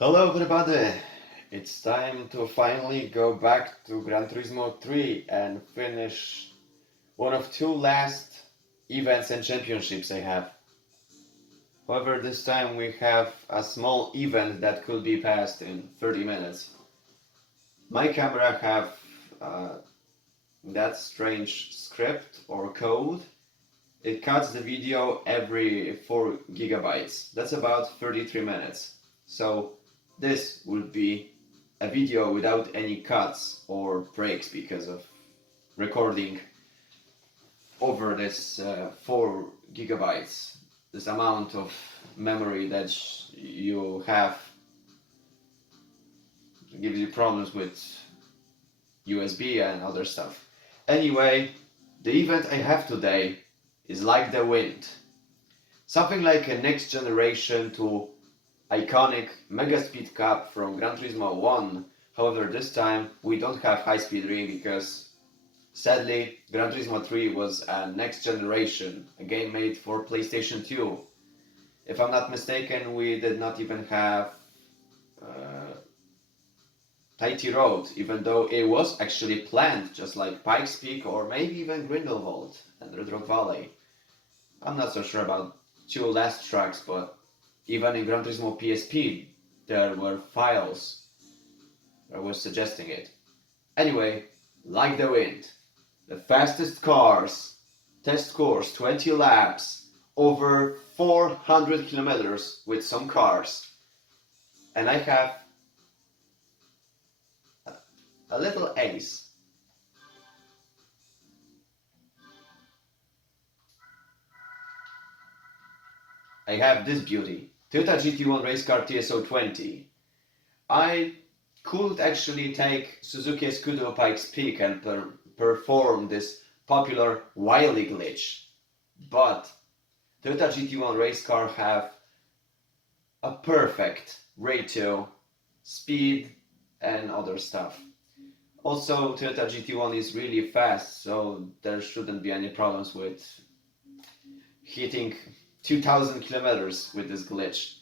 Hello everybody! It's time to finally go back to Gran Turismo 3 and finish one of two last events and championships I have. However, this time we have a small event that could be passed in 30 minutes. My camera have that strange script or code. It cuts the video every 4 gigabytes. That's about 33 minutes. So this would be a video without any cuts or breaks because of recording over this 4 gigabytes. This amount of memory that you have gives you problems with USB and other stuff. Anyway, the event I have today is like the wind. Something like a next generation to iconic Mega Speed Cup from Gran Turismo 1. However, this time we don't have high speed ring because sadly Gran Turismo 3 was a next generation, a game made for PlayStation 2. If I'm not mistaken, we did not even have Tighty Road, even though it was actually planned just like Pikes Peak or maybe even Grindelwald and Red Rock Valley. I'm not so sure about two last tracks, but even in Gran Turismo PSP, there were files that were suggesting it. Anyway, like the wind, the fastest cars, test course 20 laps, over 400 kilometers with some cars. And I have a little ace. I have this beauty, Toyota GT1 race car TSO20. I could actually take Suzuki Scudo Pikes Peak and perform this popular Wily glitch, but Toyota GT1 race car have a perfect ratio, speed and other stuff. Also, Toyota GT1 is really fast, so there shouldn't be any problems with hitting 2000 kilometers with this glitch.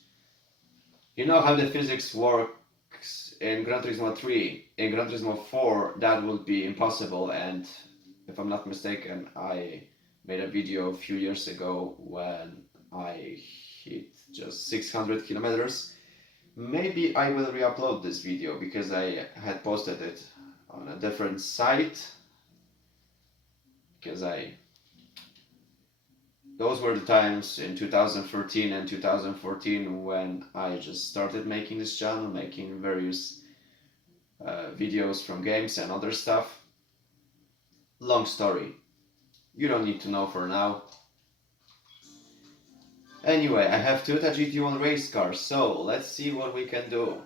You know how the physics works in Gran Turismo 3. In Gran Turismo 4 that would be impossible, and if I'm not mistaken I made a video a few years ago when I hit just 600 kilometers. Maybe I will re-upload this video because I had posted it on a different site because those were the times in 2013 and 2014 when I just started making this channel, making various videos from games and other stuff. Long story. You don't need to know for now. Anyway, I have Toyota GT1 race cars, so let's see what we can do.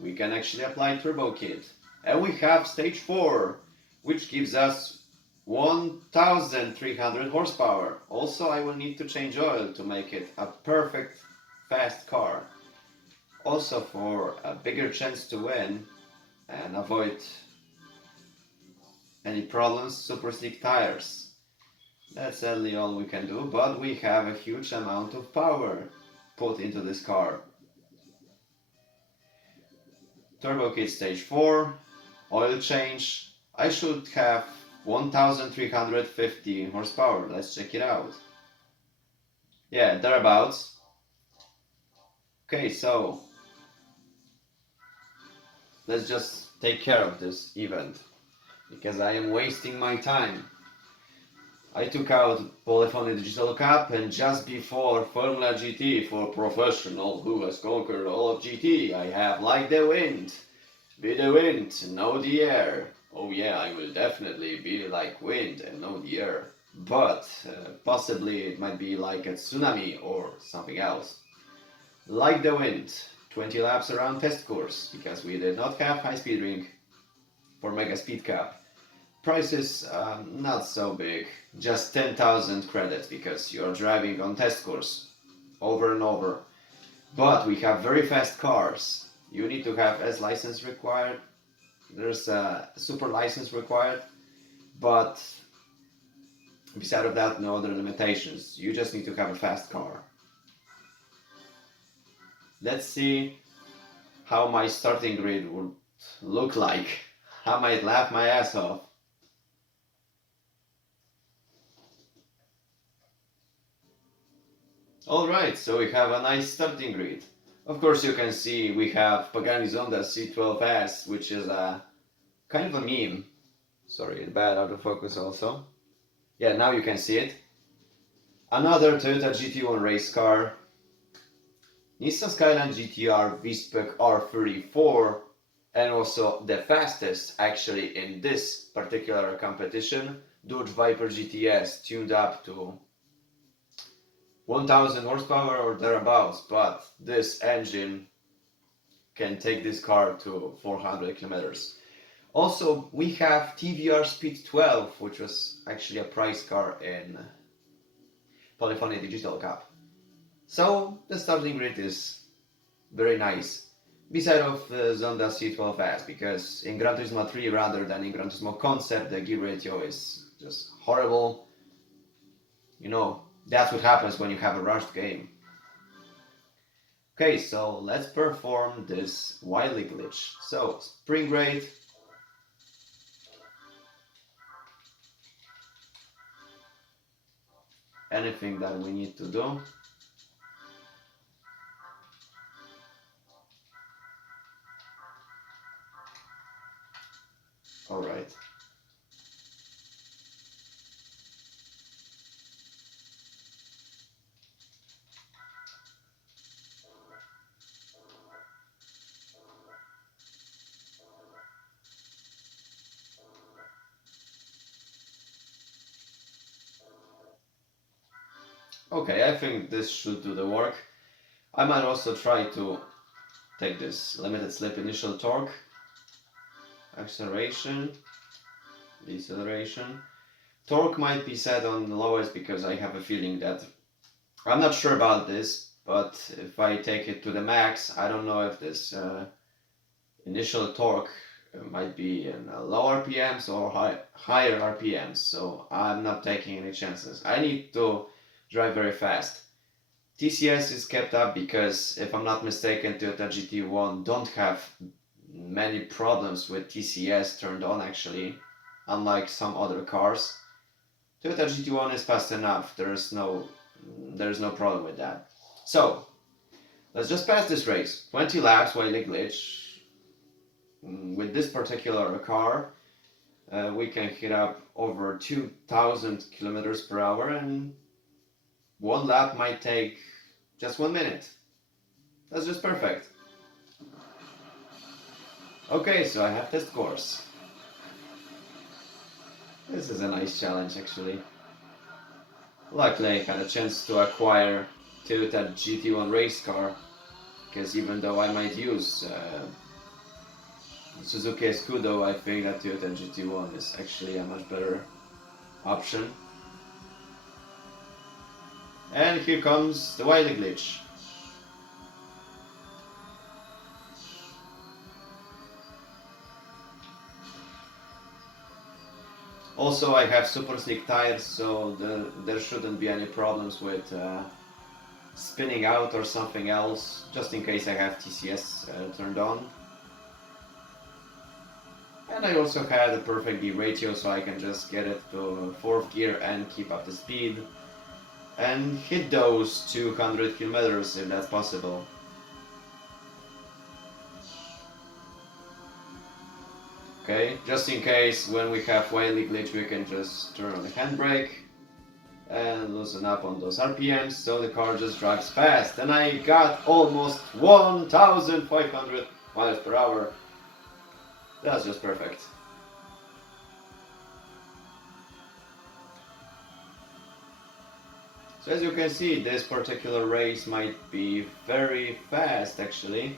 We can actually apply Turbo Kit. And we have stage 4, which gives us 1300 horsepower. Also, I will need to change oil to make it a perfect fast car. Also, for a bigger chance to win and avoid any problems, super slick tires. That's sadly all we can do, but we have a huge amount of power put into this car. Turbo Kit stage 4, oil change. I should have 1350 horsepower. Let's check it out. Yeah, thereabouts. Okay, so let's just take care of this event because I am wasting my time. I took out Polyphony Digital Cup, and just before Formula GT for professional who has conquered all of GT, I have Like the Wind. Be the wind, know the air. Oh yeah, I will definitely be like wind and know the air. But possibly it might be like a tsunami or something else. Like the wind, 20 laps around test course, because we did not have high speed ring for Mega Speed Cup. Price is not so big, just 10,000 credits because you're driving on test course over and over. But we have very fast cars. You need to have S license required. There's a super license required, but beside of that, no other limitations. You just need to have a fast car. Let's see how my starting grid would look like. I might laugh my ass off. Alright, so we have a nice starting grid. Of course you can see we have Pagani Zonda C12S, which is a kind of a meme. Sorry, bad autofocus also. Yeah, now you can see it. Another Toyota GT1 race car. Nissan Skyline GTR V-Spec R34, and also the fastest actually in this particular competition, Dodge Viper GTS, tuned up to 1000 horsepower or thereabouts, but this engine can take this car to 400 kilometers. Also, we have TVR Speed 12, which was actually a prize car in Polyphony Digital Cup. So the starting grid is very nice, beside of Zonda C12S, because in Gran Turismo 3 rather than in Gran Turismo Concept the gear ratio is just horrible. You know, that's what happens when you have a rushed game. Okay, so let's perform this wily glitch. So, spring rate, anything that we need to do. Alright. Okay, I think this should do the work. I might also try to take this limited slip initial torque, acceleration, deceleration. Torque might be set on the lowest because I have a feeling that, I'm not sure about this, but if I take it to the max, I don't know if this initial torque might be in low RPMs or higher RPMs, so I'm not taking any chances. I need to drive very fast. TCS is kept up because, if I'm not mistaken, Toyota GT1 don't have many problems with TCS turned on actually, unlike some other cars. Toyota GT1 is fast enough, there's no problem with that. So, let's just pass this race. 20 laps while a glitch. With this particular car, we can hit up over 2000 kilometers per hour, and one lap might take just 1 minute. That's just perfect. Okay, so I have test course. This is a nice challenge actually. Luckily I had a chance to acquire Toyota GT1 race car, because even though I might use Suzuki Scudo, I think that Toyota GT1 is actually a much better option. And here comes the wily glitch. Also, I have super slick tires, so there shouldn't be any problems with spinning out or something else, just in case I have TCS turned on. And I also had a perfect gear ratio, so I can just get it to 4th gear and keep up the speed and hit those 200 kilometers if that's possible. Okay, just in case when we have wily glitch we can just turn on the handbrake and loosen up on those RPMs so the car just drives fast. And I got almost 1500 miles per hour. That's just perfect. So as you can see, this particular race might be very fast actually.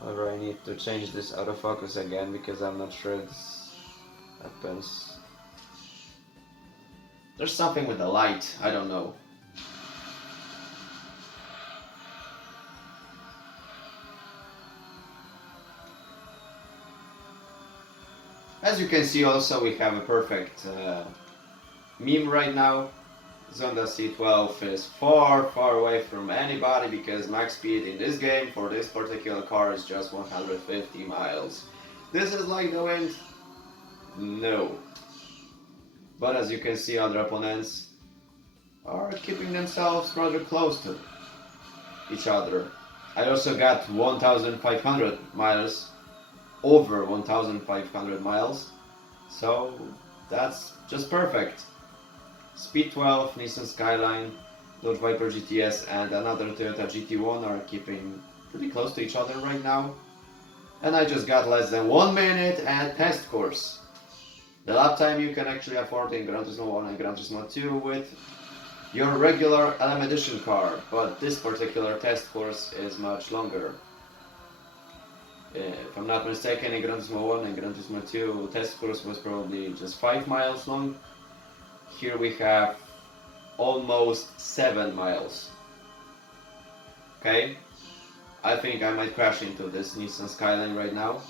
However, I need to change this autofocus again because I'm not sure this happens. There's something with the light, I don't know. As you can see also, we have a perfect meme right now. Zonda C12 is far away from anybody because max speed in this game for this particular car is just 150 miles. This is like the wind? No. But as you can see, other opponents are keeping themselves rather close to each other. I also got 1,500 miles, over 1,500 miles, so that's just perfect. Speed 12, Nissan Skyline, Dodge Viper GTS and another Toyota GT1 are keeping pretty close to each other right now. And I just got less than 1 minute at test course. The lap time you can actually afford in Gran Turismo 1 and Gran Turismo 2 with your regular LM Edition car, but this particular test course is much longer. If I'm not mistaken, in Gran Turismo 1 and Gran Turismo 2, test course was probably just 5 miles long. Here we have almost 7 miles. Okay, I think I might crash into this Nissan Skyline right now.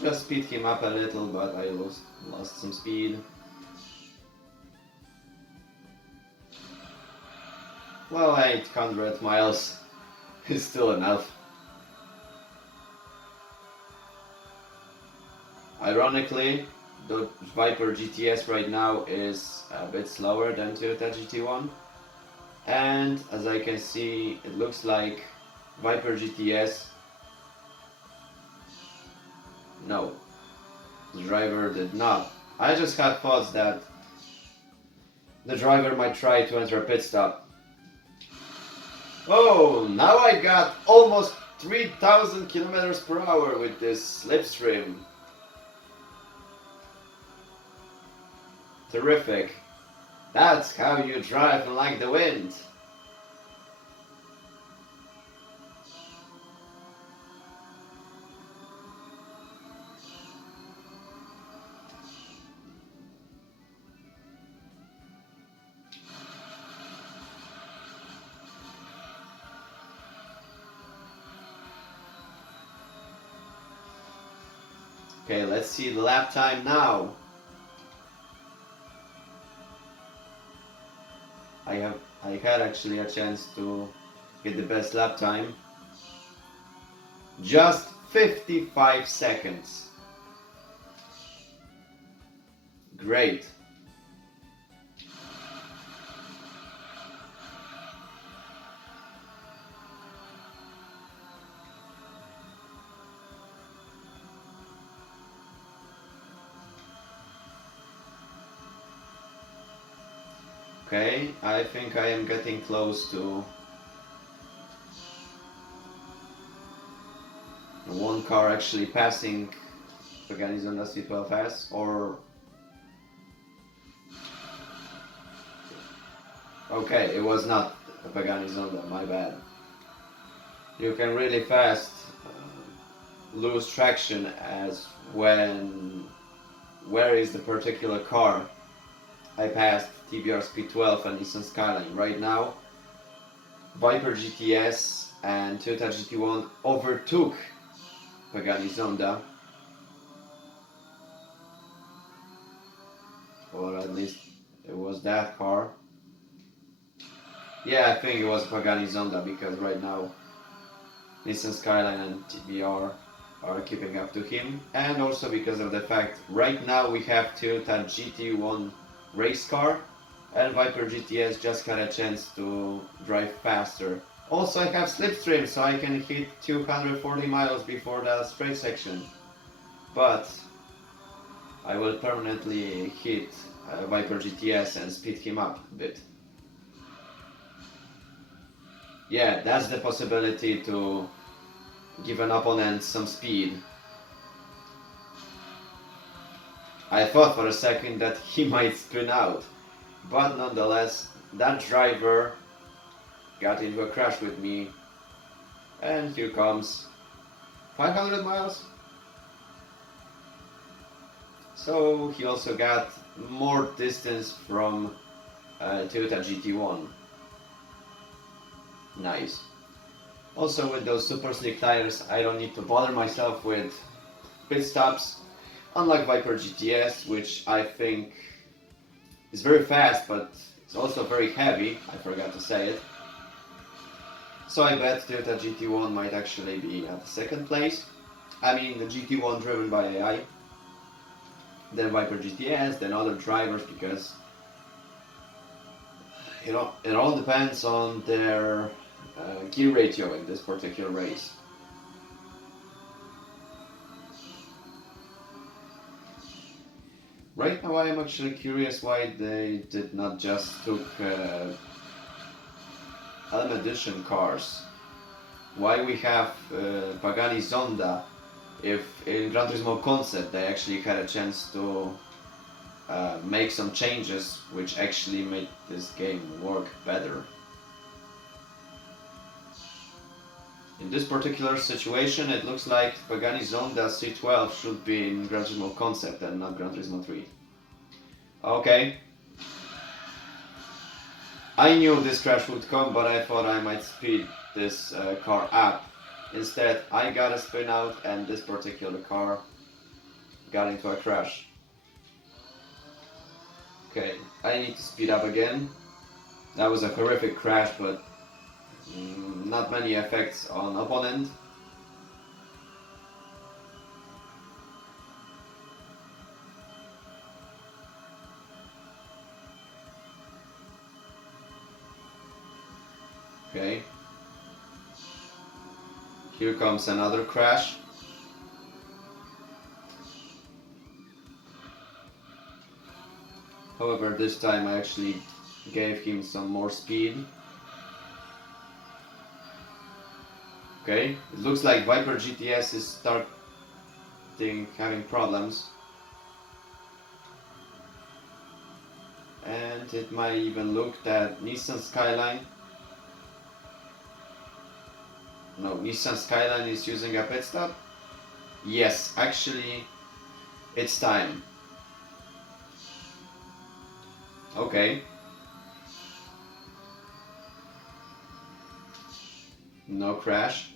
Just speed him up a little, but I lost some speed. Well, 800 miles is still enough. Ironically, the Viper GTS right now is a bit slower than Toyota GT1, and as I can see, it looks like Viper GTS, no, the driver did not. I just had thoughts that the driver might try to enter a pit stop. Oh, now I got almost 3,000 kilometers per hour with this slipstream. Terrific. That's how you drive like the wind. Okay, let's see the lap time now. I had actually a chance to get the best lap time. Just 55 seconds. Great. Okay, I think I am getting close to one car actually passing Pagani's Zonda C12S, or okay, it was not a Pagani Zonda, my bad. You can really fast lose traction as where is the particular car I passed TBR Speed 12 and Nissan Skyline. Right now, Viper GTS and Toyota GT1 overtook Pagani Zonda. Or at least it was that car. Yeah, I think it was Pagani Zonda because right now Nissan Skyline and TBR are keeping up to him. And also because of the fact right now we have Toyota GT1 race car and Viper GTS just had a chance to drive faster. Also I have slipstream so I can hit 240 miles before the straight section, but I will permanently hit Viper GTS and speed him up a bit. Yeah, that's the possibility to give an opponent some speed. I thought for a second that he might spin out, but nonetheless, that driver got into a crash with me, and here comes 500 miles. So he also got more distance from Toyota GT1. Nice. Also with those super slick tires, I don't need to bother myself with pit stops. Unlike Viper GTS, which I think It's very fast, but it's also very heavy. I forgot to say it. So I bet Toyota GT1 might actually be at second place. I mean, the GT1 driven by AI, then Viper GTS, then other drivers, because it all depends on their gear ratio in this particular race. Right now I am actually curious why they did not just took Element Edition cars. Why we have Pagani Zonda if in Gran Turismo Concept they actually had a chance to make some changes which actually made this game work better. In this particular situation, it looks like Pagani Zonda C12 should be in Gran Turismo Concept and not Gran Turismo 3. Okay. I knew this crash would come, but I thought I might speed this car up. Instead, I got a spin out and this particular car got into a crash. Okay, I need to speed up again. That was a horrific crash, but not many effects on opponent. Okay. Here comes another crash. However, this time I actually gave him some more speed. Okay, it looks like Viper GTS is starting having problems. And it might even look that Nissan Skyline. No, Nissan Skyline is using a pit stop. Yes, actually, it's time. Okay. No crash.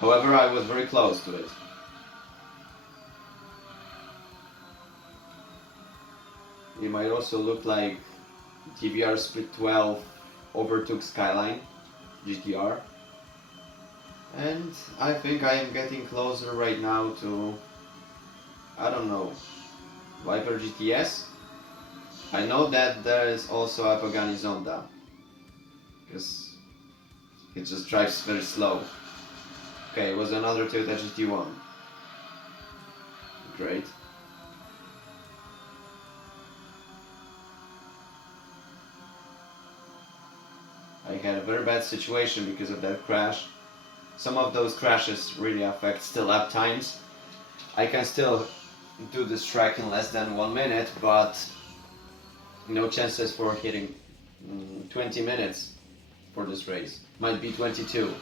However, I was very close to it. It might also look like TVR Split 12 overtook Skyline GTR. And I think I am getting closer right now to, I don't know, Viper GTS. I know that there is also a Pagani Zonda, because it just drives very slow. Okay, it was another Toyota GT1. Great. I had a very bad situation because of that crash. Some of those crashes really affect still lap times. I can still do this track in less than 1 minute, but no chances for hitting 20 minutes for this race. Might be 22.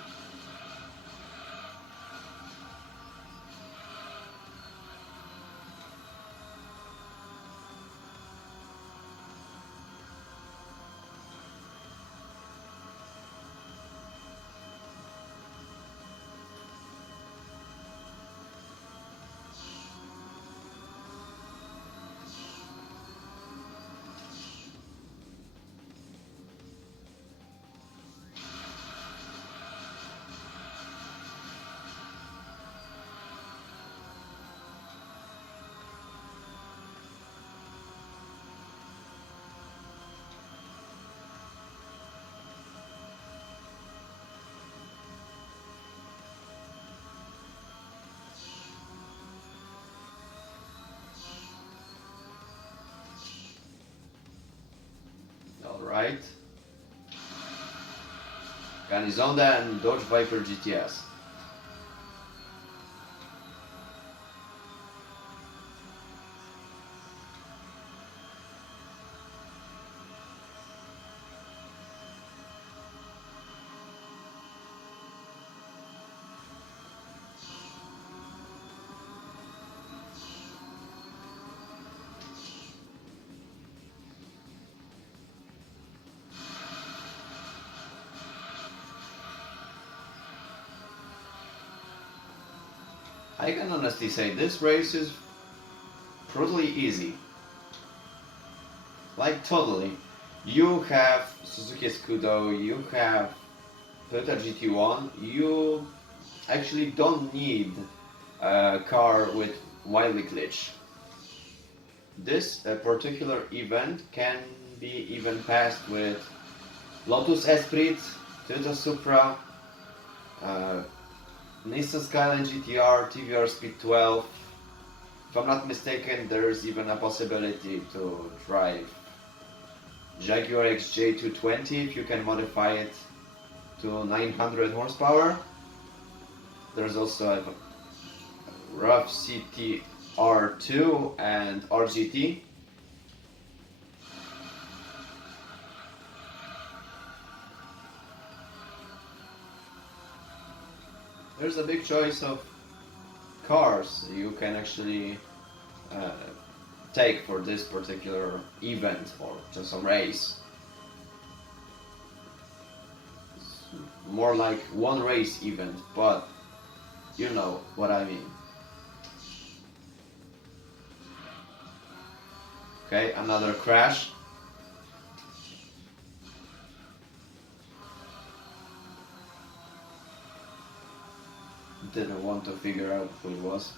Alright. Pagani Zonda and Dodge Viper GTS. I can honestly say this race is brutally easy. Like totally. You have Suzuki Scudo, you have Toyota GT1, you actually don't need a car with wildly glitch. This particular event can be even passed with Lotus Esprit, Toyota Supra, uh, Nissan Skyline GTR, TVR Speed 12. If I'm not mistaken, there's even a possibility to drive Jaguar XJ220 if you can modify it to 900 horsepower. There's also a rough CTR2 and RGT. There's a big choice of cars you can actually uh, take for this particular event or just a race. It's more like one race event, but you know what I mean. Okay, another crash. Didn't want to figure out who it was.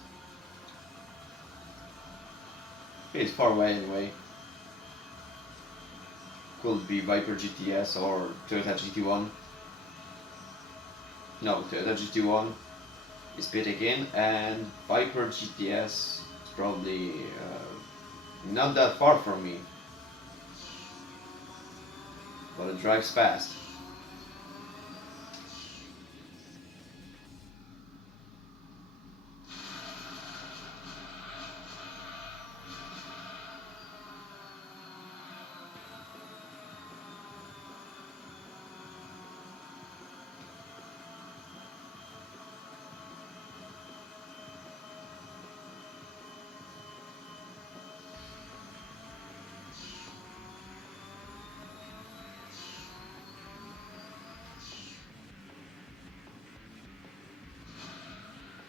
It's far away anyway. Could be Viper GTS or Toyota GT1. No, Toyota GT1 is pitting in, and Viper GTS is probably not that far from me, but it drives fast.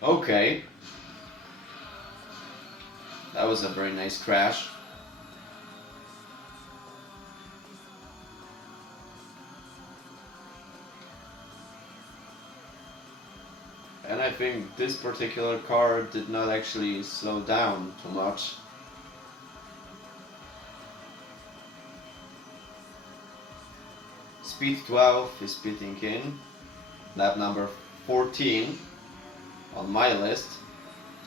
Okay, that was a very nice crash. And I think this particular car did not actually slow down too much. Speed 12 is pitting in, lap number 14 on my list.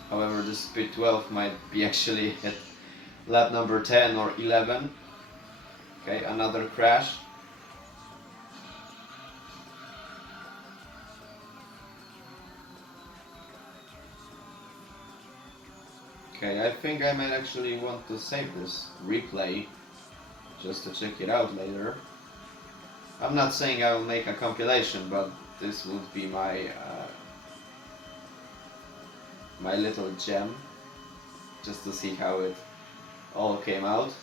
However, this speed 12 might be actually at lap number 10 or 11. Okay, another crash. Okay, I think I might actually want to save this replay just to check it out later. I'm not saying I will make a compilation, but this would be my little gem, just to see how it all came out.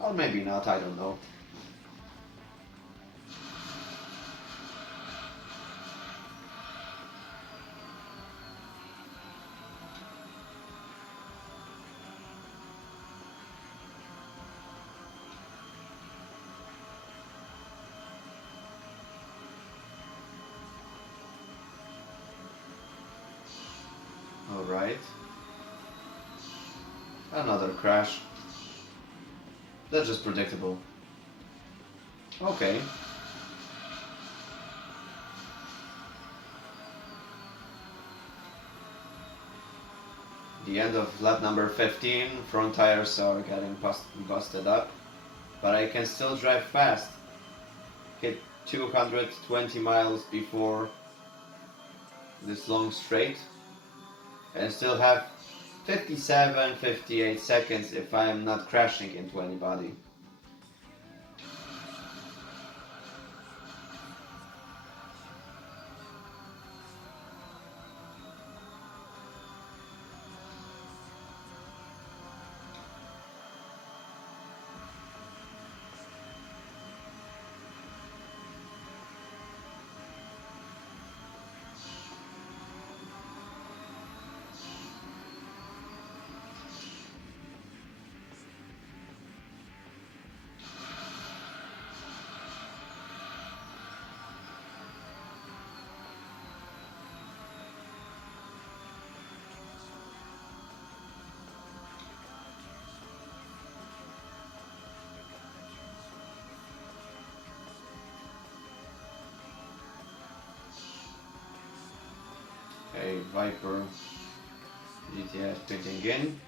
Or maybe not, I don't know. Alright. Another crash. That's just predictable. Okay. The end of lap number 15, front tires are getting busted up, but I can still drive fast. Hit 220 miles before this long straight, and still have 57, 58 seconds if I am not crashing into anybody. Viper GTS picking in.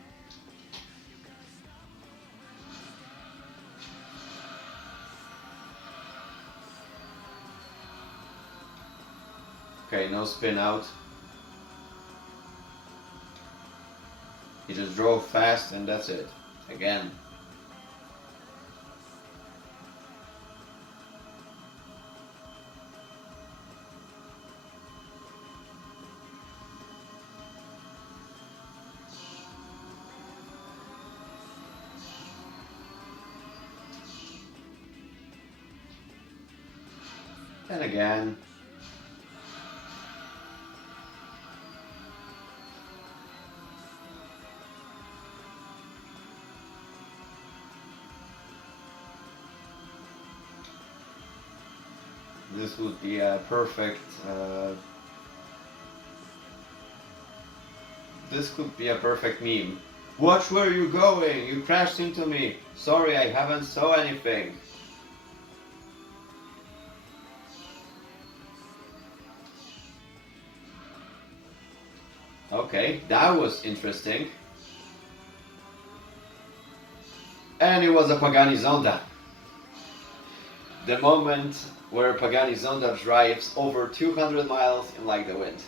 Okay, no spin out. He just drove fast and that's it. Again. And again. This would be a perfect this could be a perfect meme. Watch where you're going, you crashed into me. Sorry, I haven't saw anything. Okay, that was interesting. And it was a Pagani Zonda. The moment where Pagani Zonda drives over 200 miles in like the wind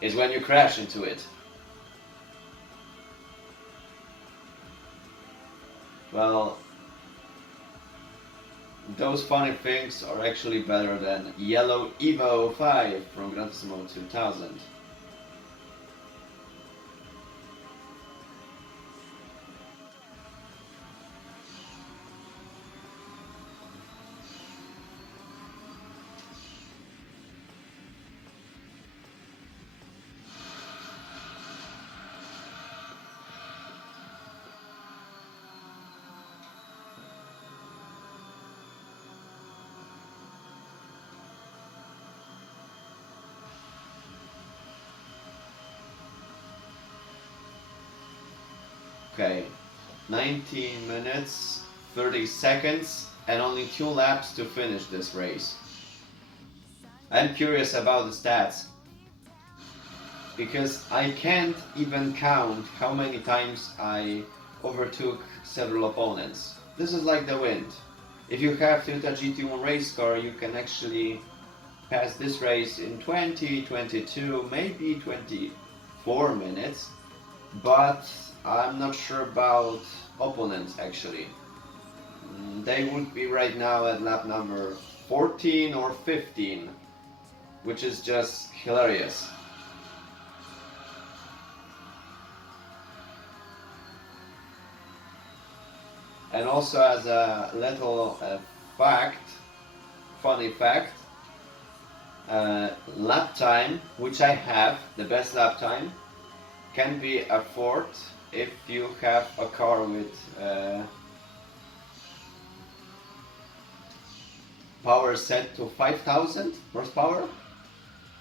is when you crash into it. Well, those funny things are actually better than yellow Evo 5 from Gran Turismo 2000. Okay, 19 minutes, 30 seconds, and only 2 laps to finish this race. I'm curious about the stats, because I can't even count how many times I overtook several opponents. This is like the wind. If you have Toyota GT1 race car, you can actually pass this race in 20, 22, maybe 24 minutes, but I'm not sure about opponents actually. They would be right now at lap number 14 or 15, which is just hilarious. And also as a little funny fact, lap time, which I have, the best lap time, can be a fourth if you have a car with power set to 5000 horsepower,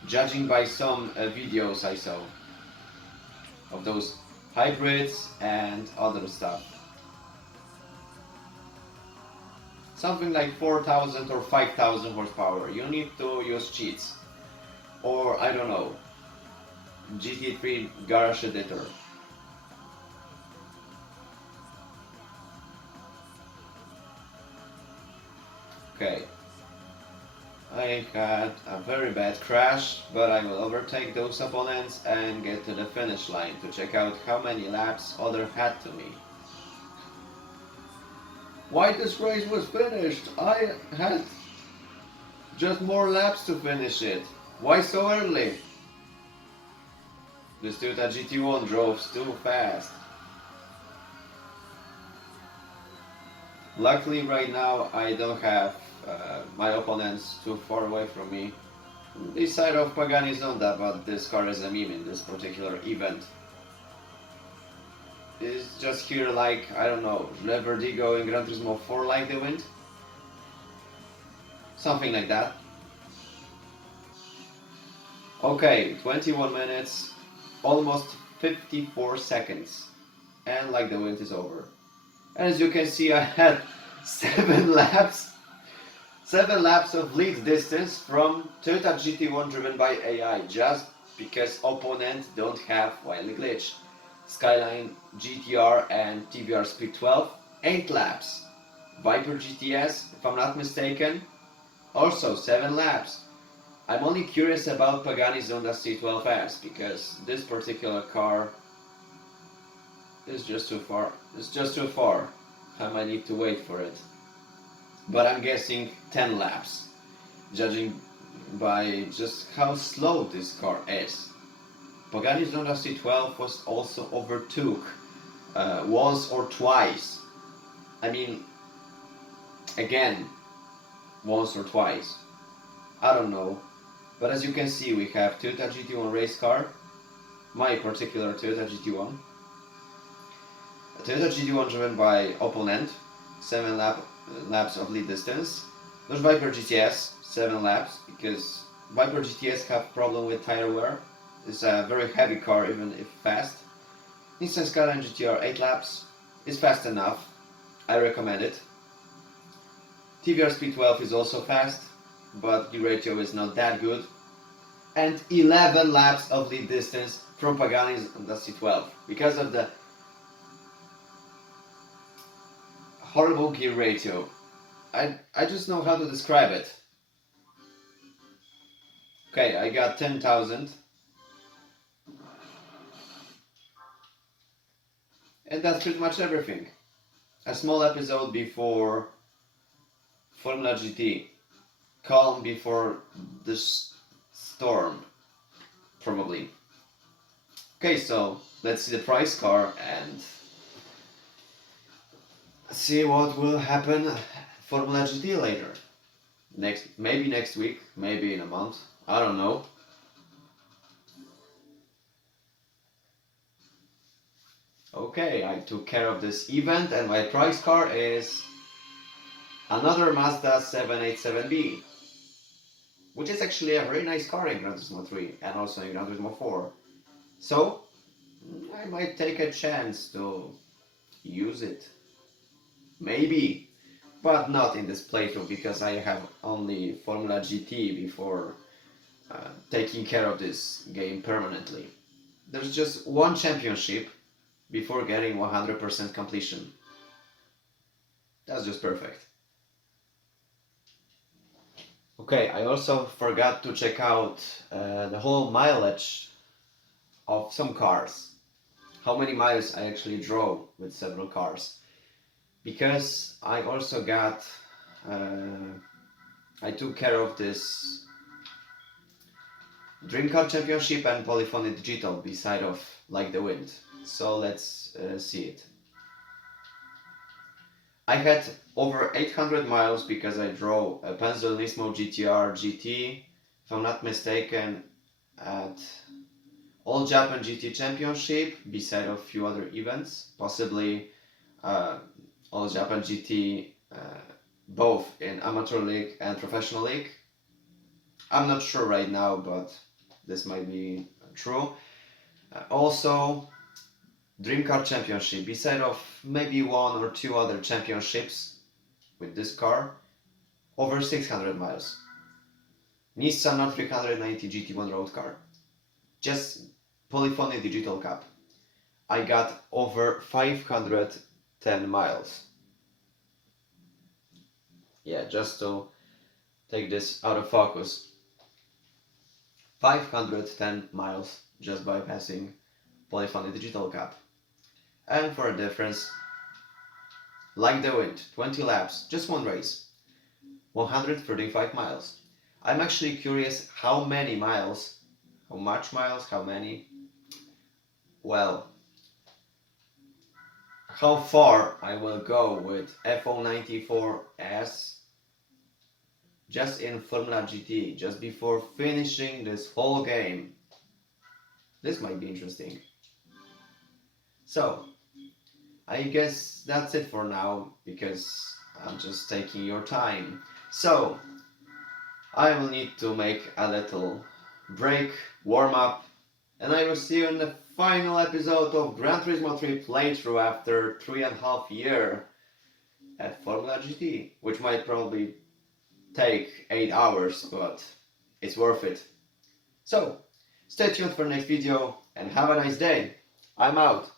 judging by some videos I saw of those hybrids and other stuff. Something like 4000 or 5000 horsepower. You need to use cheats, or I don't know, GT3 Garage Editor. Okay, I had a very bad crash, but I will overtake those opponents and get to the finish line to check out how many laps other had to me. Why this race was finished? I had just more laps to finish it. Why so early? This Toyota GT1 drove too fast. Luckily right now I don't have my opponents too far away from me. This side of Pagani Zonda, but this car is a meme in this particular event. It's just here like, I don't know, Le Vertigo in Gran Turismo 4 like the wind? Something like that. Okay, 21 minutes, almost 54 seconds, and like the wind is over. And as you can see, I had 7 laps of lead distance from Toyota GT1 driven by AI, just because opponents don't have Wily Glitch. Skyline GTR and TBR Speed 12, 8 laps. Viper GTS, if I'm not mistaken, also 7 laps. I'm only curious about Pagani's Zonda C12S because this particular car is just too far. It's just too far. I might need to wait for it. But I'm guessing 10 laps, judging by just how slow this car is. Pagani's Zonda C12 was also overtook once or twice. I mean, again, once or twice. I don't know. But as you can see, we have Toyota GT1 race car, my particular Toyota GT1. A Toyota GT1 driven by opponent, 7 laps of lead distance. There's Viper GTS, 7 laps, because Viper GTS have problem with tire wear. It's a very heavy car, even if fast. Nissan Skyline GTR, 8 laps. It's fast enough. I recommend it. TBR Speed 12 is also fast, but the ratio is not that good. And 11 laps of lead distance from Pagani's Zonda C12 because of the horrible gear ratio. I just know how to describe it. Okay, I got 10,000. And that's pretty much everything. A small episode before Formula GT. Calm before the storm, probably. Okay, so let's see the price car and see what will happen Formula GT later. Maybe next week, maybe in a month. I don't know. Okay, I took care of this event and my prize car is another Mazda 787B, which is actually a very nice car in Gran Turismo 3 and also in Gran Turismo 4. So, I might take a chance to use it. Maybe, but not in this playthrough because I have only Formula GT before taking care of this game permanently. There's just one championship before getting 100% completion. That's just perfect. Okay, I also forgot to check out the whole mileage of some cars. How many miles I actually drove with several cars. Because I also got, I took care of this Dream Car Championship and Polyphony Digital beside of Like the Wind. So let's see it. I had over 800 miles because I drove a Turismo GTR GT, if I'm not mistaken, at All Japan GT Championship, beside of few other events, possibly All Japan GT, both in Amateur League and Professional League. I'm not sure right now, but this might be true. Also, Dream Car Championship, beside of maybe 1 or 2 other championships with this car, over 600 miles. Nissan 390 GT1 road car. Just Polyphony Digital Cup. I got over 510 miles. Yeah, just to take this out of focus. 510 miles just by passing Polyphony Digital Cup. And for a difference, Like the Wind, 20 laps, just one race, 135 miles. I'm actually curious how many miles, how much miles, how many, well, how far I will go with FO94S just in Formula GT, just before finishing this whole game. This might be interesting. So, I guess that's it for now, because I'm just taking your time. So, I will need to make a little break, warm up, and I will see you in the final episode of Gran Turismo 3 playthrough after 3.5 years at Formula GT, which might probably take 8 hours, but it's worth it. So, Stay tuned for next video and have a nice day. I'm out.